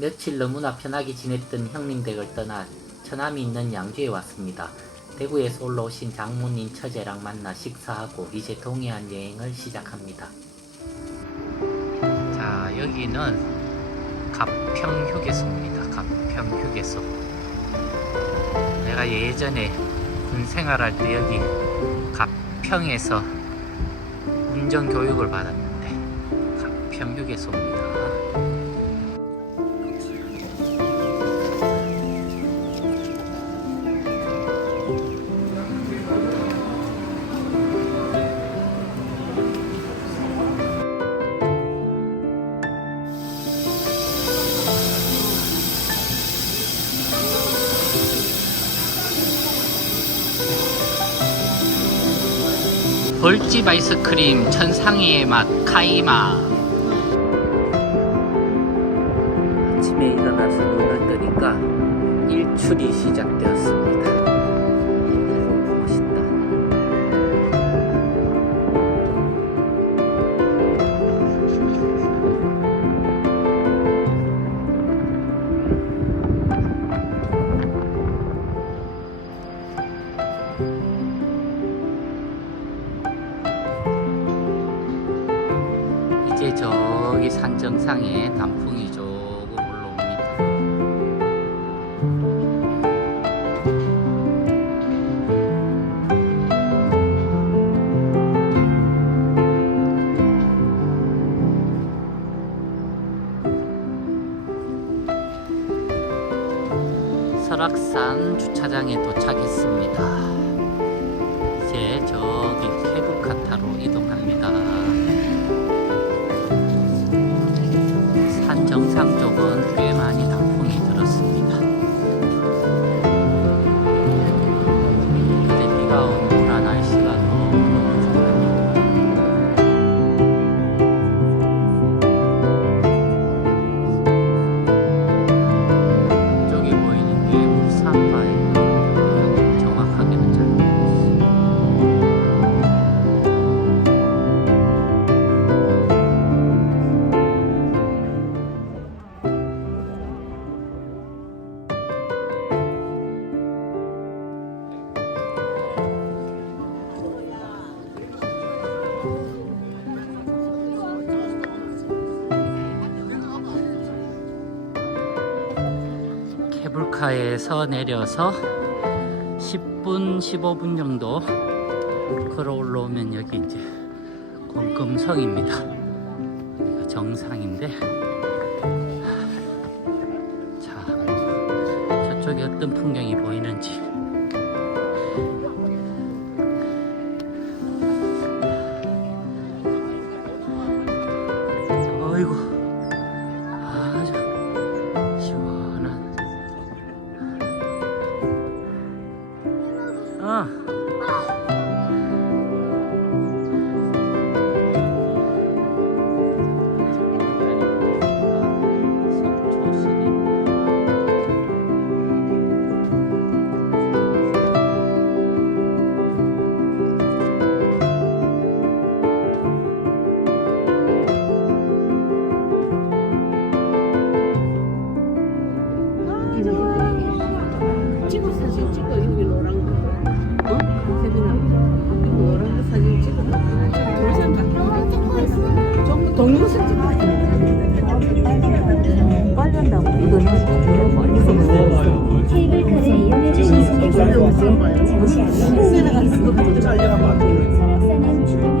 며칠 너무나 편하게 지냈던 형님 댁을 떠나 처남이 있는 양주에 왔습니다. 대구에서 올라오신 장모님 처제랑 만나 식사하고 이제 동해안 여행을 시작합니다. 자, 여기는 가평휴게소입니다. 가평휴게소. 내가 예전에 군 생활할 때 여기 가평에서 운전교육을 받았는데 가평휴게소입니다. 벌집 아이스크림 천상의 맛 카이마. 아침에 일어나서 눈을 뜨니까 일출이 시작되었습니다. 멋있다. 이제 저기 산 정상에 단풍이 조금 올라옵니다. 설악산 주차장에 도착했습니다. 이제 저기 케이블카 타로 이동합니다. 산 정상 쪽은 꽤 많이 단풍이 들었습니다. 근데 비가 오는구나. 날씨가 너무 좋아요. 저기 보이는 게 울산바예요. 정확하게는 잘 모르겠어요. 케이블카에서 내려서 10분, 15분 정도 걸어 올라오면 여기 이제 권금성입니다. 여기가 정상인데, 자, 저쪽에 어떤 풍경이 보이는지. 어이구, 아주 시원한. 찍어 사진 찍어. 여기 노란 거. 세빈아, 여기 노란 거 사진 찍어. 동영상 같은 거. 전부 동영상 찍어. 빨리 한다고. 이거는 멀리서 보고 있어. 케이블카를 이용해주신 손님께 잠시 안내드리겠습니다. 설악산은 주변에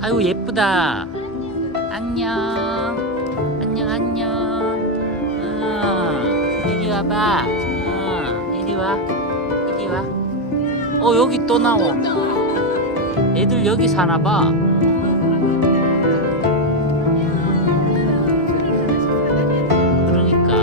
아유, 예쁘다. 안녕. 안녕, 안녕. 이리 와봐. 이리 와. 이리 와. 여기 또 나와. 애들 여기 사나봐. 그러니까.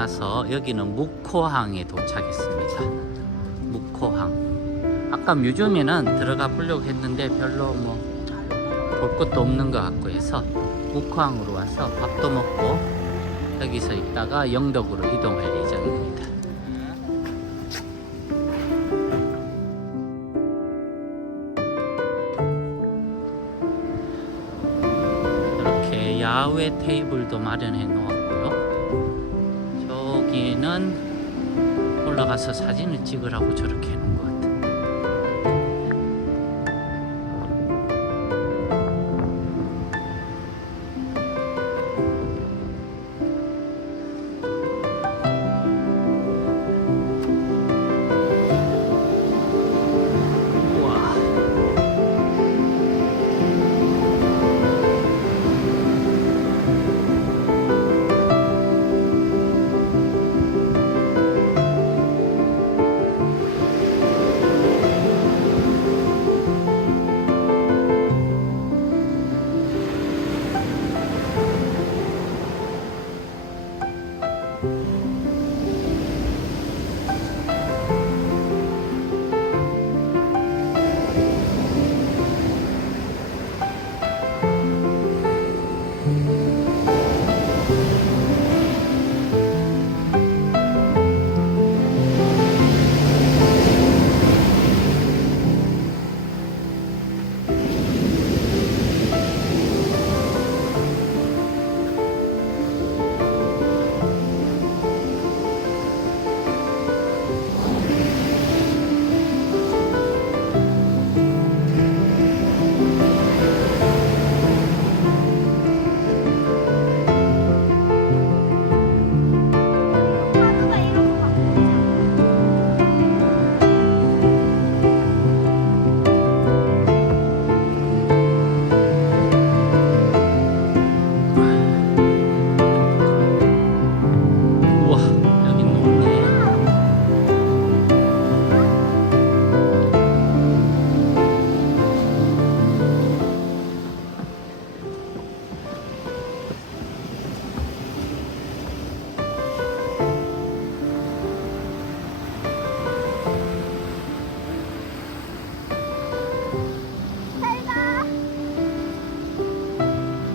떠나서 여기는 묵호항에 도착했습니다. 묵호항. 아까 뮤지엄에는 들어가 보려고 했는데 별로 뭐 볼 것도 없는 것 같고 해서 묵호항으로 와서 밥도 먹고 여기서 있다가 영덕으로 이동할 예정입니다. 이렇게 야외 테이블도 마련해 놓았고요. 저기는 올라가서 사진을 찍으라고 저렇게 해놓은 것 같은데. 우와. 우와, 여긴 높네.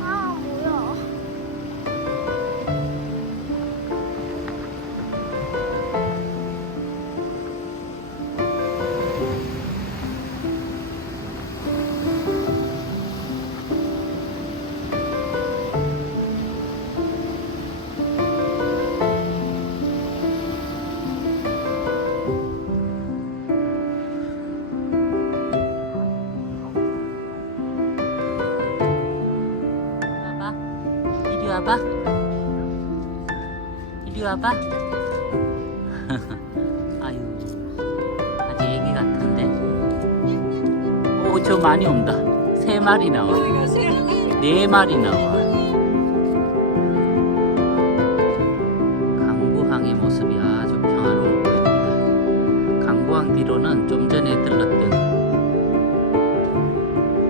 아, 뭐야. 와봐. 이리 와봐. 이리 와봐. 아유, 아직 애기 같은데. 오, 저 많이 온다. 3마리 나와. 4마리 나와. 강구항의 모습이 아주 평화로워 보입니다. 강구항 뒤로는 좀 전에 들렀던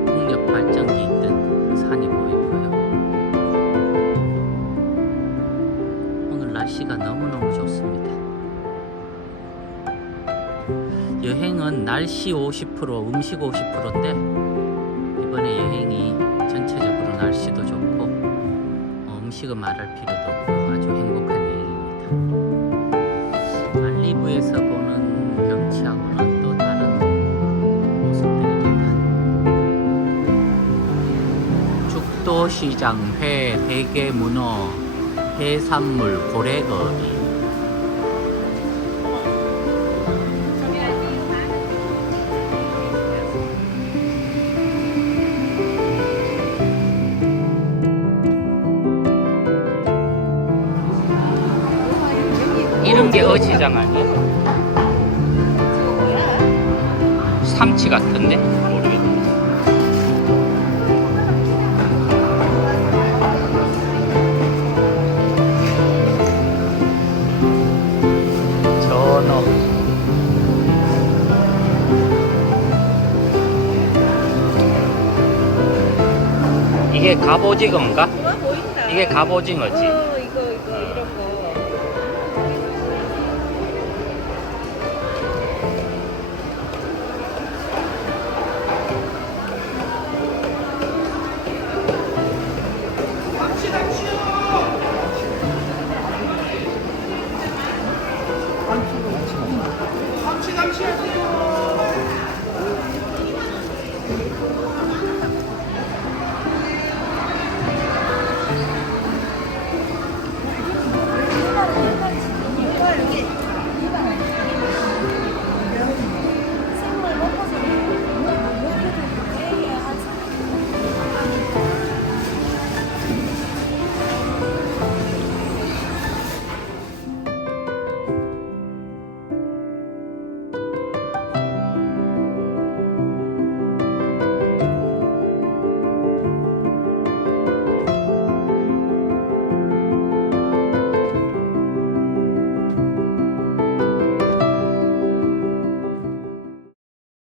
풍력 발전기 있던 그 산이 보이고요. 오늘 날씨가 너무너무 좋습니다. 여행은 날씨 50%, 음식 50%인데 이번에 여행이 전체적으로 날씨도 좋고 음식은 말할 필요도 없고 아주 행복한 여행입니다. 말리부에서 보는 경치하고는 또 다른 모습들입니다. 죽도시장, 회, 대게문어, 해산물, 고래거리. 이런 게 어시장 아니야? 삼치 같은데? 전어. 이게 갑오징어인가? 좋아 보인다. 이게 갑오징어지. 이거 이런 거.